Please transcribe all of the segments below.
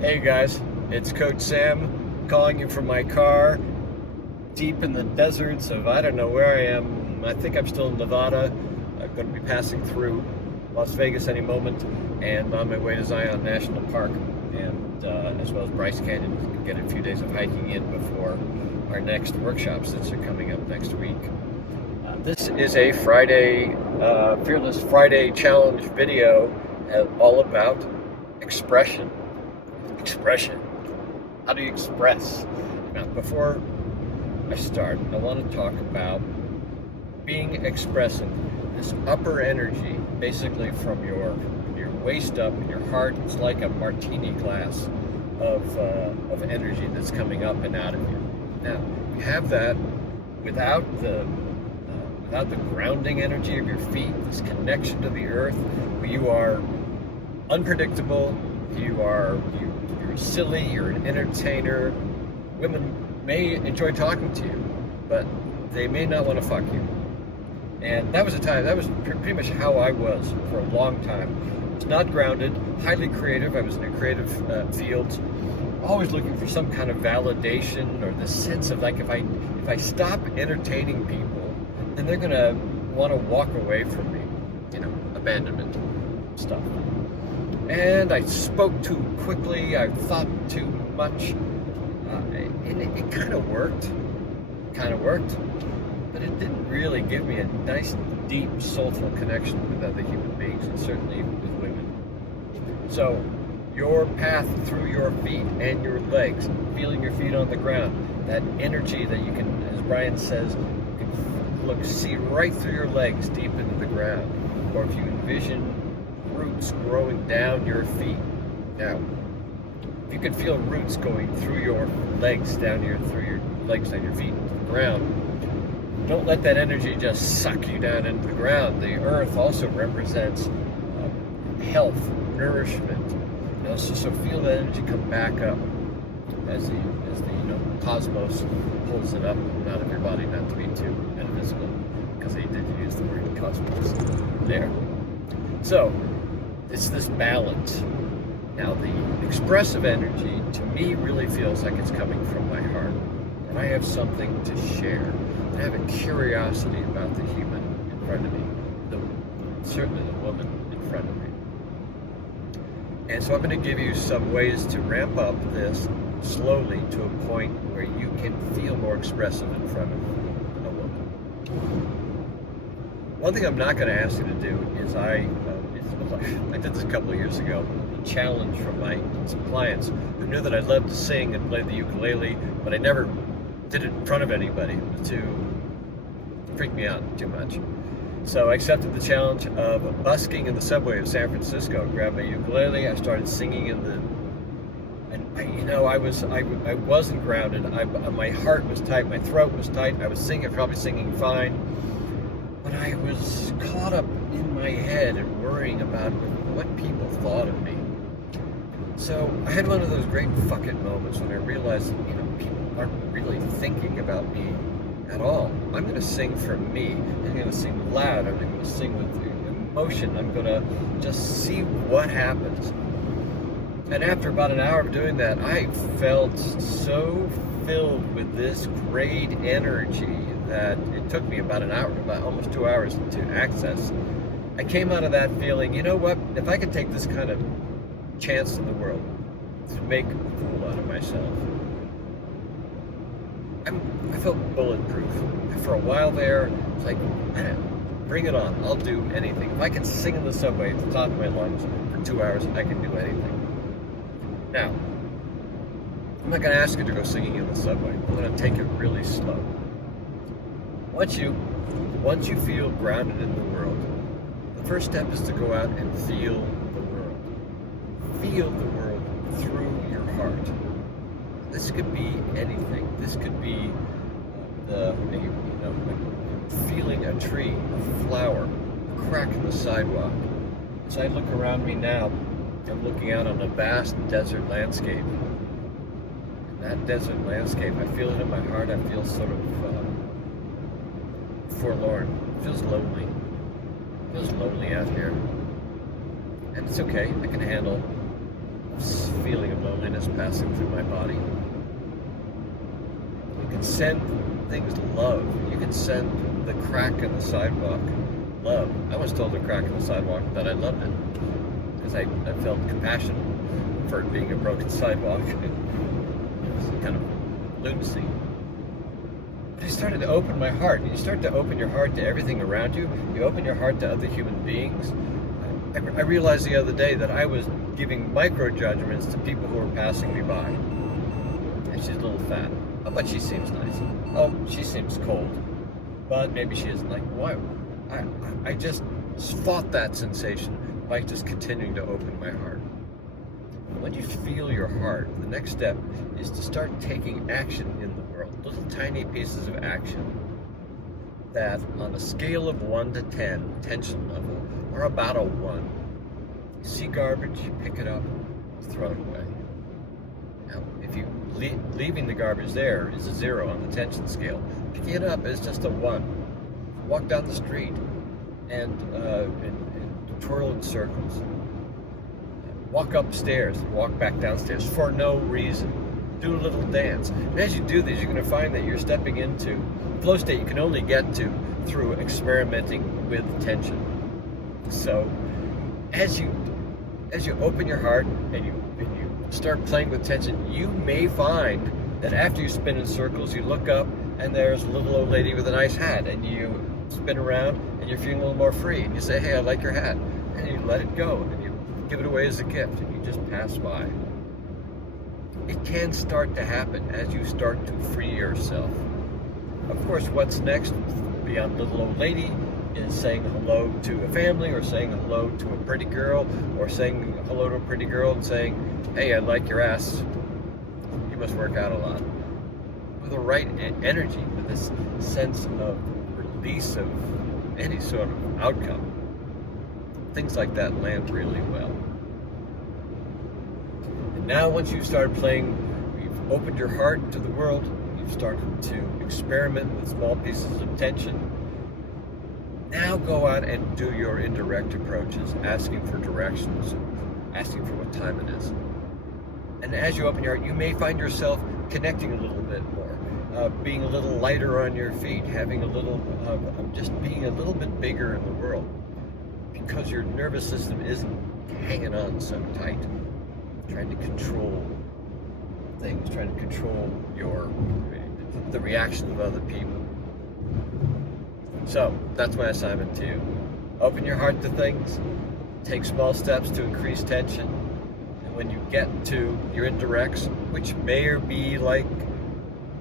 Hey guys, it's Coach Sam calling you from my car deep in the deserts of I don't know where I am. I think I'm still in Nevada. I'm going to be passing through Las Vegas any moment and on my way to Zion National Park and as well as Bryce Canyon. Get a few days of hiking in before our next workshops that are coming up next week. This is a Friday, Fearless Friday Challenge video all about expression. Expression. How do you express? Now, before I start, I want to talk about being expressive. This upper energy, basically from your waist up and your heart, it's like a martini glass of energy that's coming up and out of you. Now, you have that without the grounding energy of your feet, this connection to the earth, where you are unpredictable, you're silly, you're an entertainer. Women may enjoy talking to you, but they may not want to fuck you. And that was pretty much how I was for a long time. I was not grounded, highly creative. I was in a creative field, always looking for some kind of validation or the sense of like if I stop entertaining people, then they're gonna want to walk away from me. Abandonment stuff. And I spoke too quickly, I thought too much, and it kind of worked, but it didn't really give me a nice, deep, soulful connection with other human beings, and certainly with women. So, your path through your feet and your legs, feeling your feet on the ground, that energy that you can, as Brian says, you can see right through your legs, deep into the ground, or if you envision roots growing down your feet. Now, if you can feel roots going through your legs, down your feet into the ground, don't let that energy just suck you down into the ground. The earth also represents health, nourishment. So feel that energy come back up as the cosmos pulls it up and out of your body, not to be too metaphysical, because they did use the word cosmos there. So, it's this balance. Now, the expressive energy, to me, really feels like it's coming from my heart. And I have something to share. I have a curiosity about the human in front of me, certainly the woman in front of me. And so I'm going to give you some ways to ramp up this slowly to a point where you can feel more expressive in front of a woman. One thing I'm not going to ask you to do is I did this a couple of years ago, a challenge from some clients who knew that I loved to sing and play the ukulele, but I never did it in front of anybody. It freaked me out too much. So I accepted the challenge of busking in the subway of San Francisco, grabbed my ukulele, I started singing I wasn't grounded. My heart was tight, my throat was tight, I was probably singing fine, but I was caught up in my head and worrying about what people thought of me. So I had one of those great fuck it moments when I realized, people aren't really thinking about me at all. I'm going to sing for me. I'm going to sing loud. I'm going to sing with emotion. I'm going to just see what happens. And after about an hour of doing that, I felt so filled with this great energy that it took me about an hour, about almost 2 hours to access. I came out of that feeling, you know what, if I could take this kind of chance in the world to make a fool out of myself, I felt bulletproof. For a while there, it's like, bring it on, I'll do anything. If I can sing in the subway at the top of my lungs for 2 hours, I can do anything. Now, I'm not going to ask you to go singing in the subway. I'm going to take it really slow. Once you feel grounded in the world, the first step is to go out and feel the world. Feel the world through your heart. This could be anything. This could be feeling a tree, a flower, a crack in the sidewalk. As I look around me now, I'm looking out on a vast desert landscape. And that desert landscape, I feel it in my heart. I feel sort of forlorn. It feels lonely. It feels lonely out here. And it's okay. I can handle feeling of loneliness passing through my body. You can send things love. You can send the crack in the sidewalk love. I was told the crack in the sidewalk that I loved it because I felt compassion for it being a broken sidewalk. It's kind of lunacy. But I started to open my heart. You start to open your heart to everything around you. You open your heart to other human beings. I realized the other day that I was giving micro judgments to people who were passing me by. And she's a little fat. Oh, but she seems nice. Oh, she seems cold. But maybe she isn't. Like, why? I just fought that sensation by just continuing to open my heart. When you feel your heart, the next step is to start taking action in the world. Little tiny pieces of action that on a scale of 1 to 10, tension level, are about a 1. You see garbage, you pick it up, throw it away. Now, if you leaving the garbage there is a 0 on the tension scale, picking it up is just a 1. Walk down the street and twirl in circles. Walk upstairs and walk back downstairs for no reason. Do a little dance. And as you do these, you're going to find that you're stepping into a flow state you can only get to through experimenting with tension. So as you open your heart and you start playing with tension, you may find that after you spin in circles, you look up and there's a little old lady with a nice hat, and you spin around and you're feeling a little more free, and you say, hey, I like your hat, and you let it go and you give it away as a gift, and you just pass by. It can start to happen as you start to free yourself. Of course, what's next beyond little old lady is saying hello to a family, or saying hello to a pretty girl, or saying hello to a pretty girl and saying, hey, I like your ass, you must work out a lot. With the right energy, with this sense of release of any sort of outcome, things like that land really well. And now once you've started playing, you've opened your heart to the world, you've started to experiment with small pieces of tension. Now go out and do your indirect approaches, asking for directions, asking for what time it is. And as you open your heart, you may find yourself connecting a little bit more, being a little lighter on your feet, having a little, just being a little bit bigger in the world, because your nervous system isn't hanging on so tight, trying to control things, trying to control the reaction of other people. So that's my assignment to you. Open your heart to things, take small steps to increase tension, and when you get to your indirects, which may be like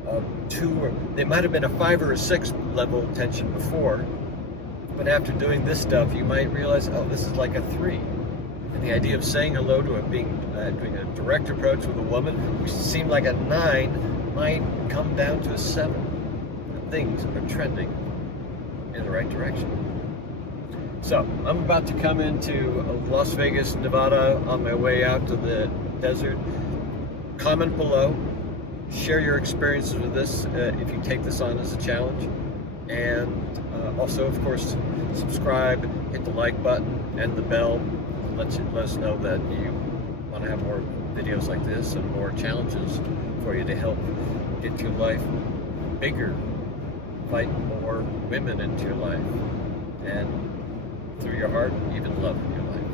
a 2, or they might have been a 5 or a 6 level of tension before, but after doing this stuff, you might realize, oh, this is like a 3. And the idea of saying hello to doing a direct approach with a woman, which seemed like a 9, might come down to a 7. And things are trending in the right direction. So I'm about to come into Las Vegas, Nevada on my way out to the desert. Comment below, share your experiences with this if you take this on as a challenge, and also of course subscribe, hit the like button and the bell, let us know that you want to have more videos like this and more challenges for you to help get your life bigger, invite more women into your life, and through your heart, even love in your life.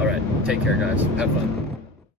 All right, take care, guys. Have fun.